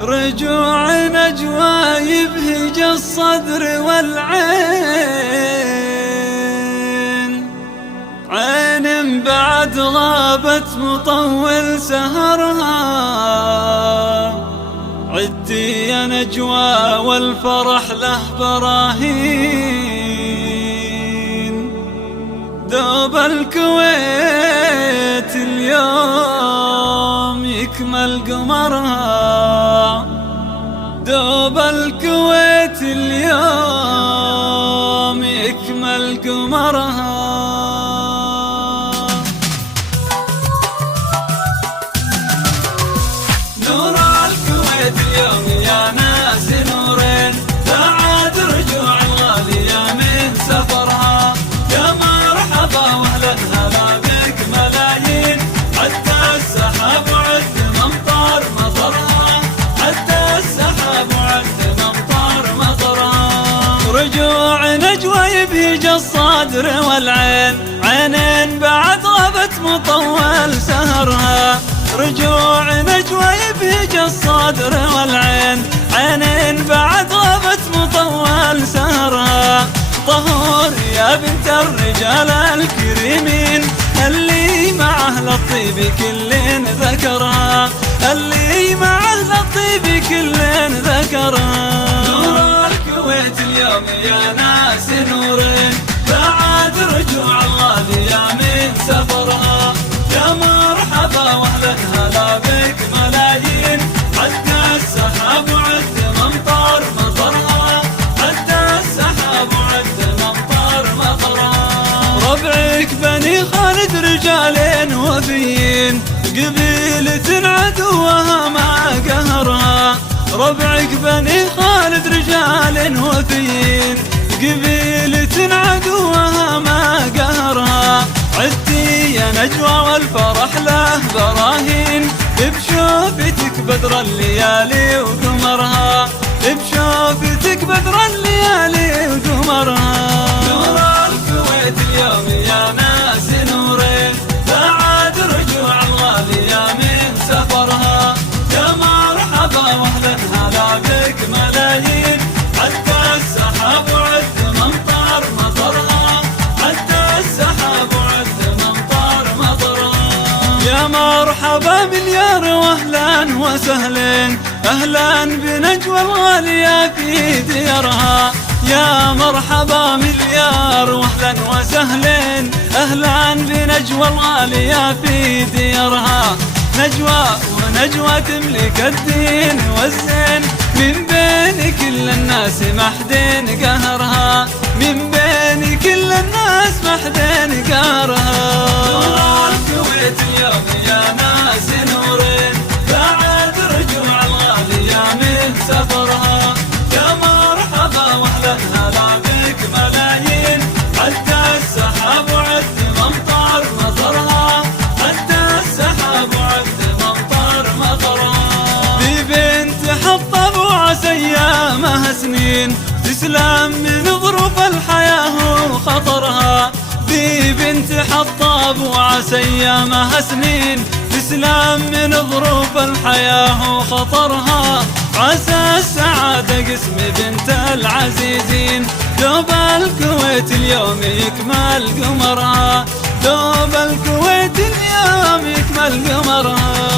رجوع نجوى يبهج الصدر والعين، عين بعد غابت مطول سهرها. عدتي يا نجوى والفرح له براهين، دوب الكويت اليوم يكمل قمرها، دوب الكويت اليوم يكمل قمرها. نور الكويت اليوم يا ناس نورين، بعد رجوع الغالية من سفرها. يا مرحبا واهلا هلا بك ملايين، حتى السحاب وعد ممطر مطرها، حتى السحاب وعد ممطر مطرها. رجوع نجوى يبهج الصدر والعين، عين بعد غابت مطول سهرها. رجوع نجوى يبهج الصدر والعين، عين بعد غابت مطول سهرها. طهور يا بنت الرجال الكريمين، اللي مع أهل الطيب كل ذكرها، اللي مع أهل الطيب كل ذكرها. نور الكويت اليوم يا ناس نورين، بعد رجوع الغالية من سفرها. يا مرحبا واهلا هلا بك ملايين، حتى السحاب وعد ممطر مطرها، حتى السحاب وعد ممطر مطرها. ربعك بني خالد رجالين وفيين، قبيلة عدوها ما قهرها. ربعك بني خالد رجال وفيين، قبيلة عدوها ما قهرها. عدتي يا نجوى والفرح له براهين، بشوفتك بدر الليالي وقمرها، بشوفتك بدر الليالي وقمرها. نور الكويت اليوم يا ناس نورين، بعد رجوع الغالية من سفرها. يا مرحبا واهلا هلا بك ملايين، حتى السحاب وعد ممطر مطرها، حتى السحاب وعد ممطر مطرها. يا مرحبا مليار واهلا وسهلين، اهلا بنجوى الغالية في ديارها. يا مرحبا مليار واهلا وسهلين، اهلا بنجوى الغالية في ديارها. نجوى ونجوى تملك الدين والزين، من بين كل الناس محدين قهرها، من بين كل الناس محدين قهرها. نور الكويت اليوم يا ناس نورين، بعد رجوع الغالية من سفرها. يا مرحبا واهلا هلا بك ملايين، حتى السحاب وعد ممطر مطرها، حتى السحاب وعد ممطر مطرها. ببنت حطب وعسى ايامها سنين، تسلم من ظروف الحياة وخطرها. ببنت حطب وعسى ايامها سنين، تسلم من ظروف الحياة وخطرها. عسى السعادة قسم بنت العزيزين، دوب الكويت اليوم يكمل قمرها، دوب الكويت اليوم يكمل قمرها.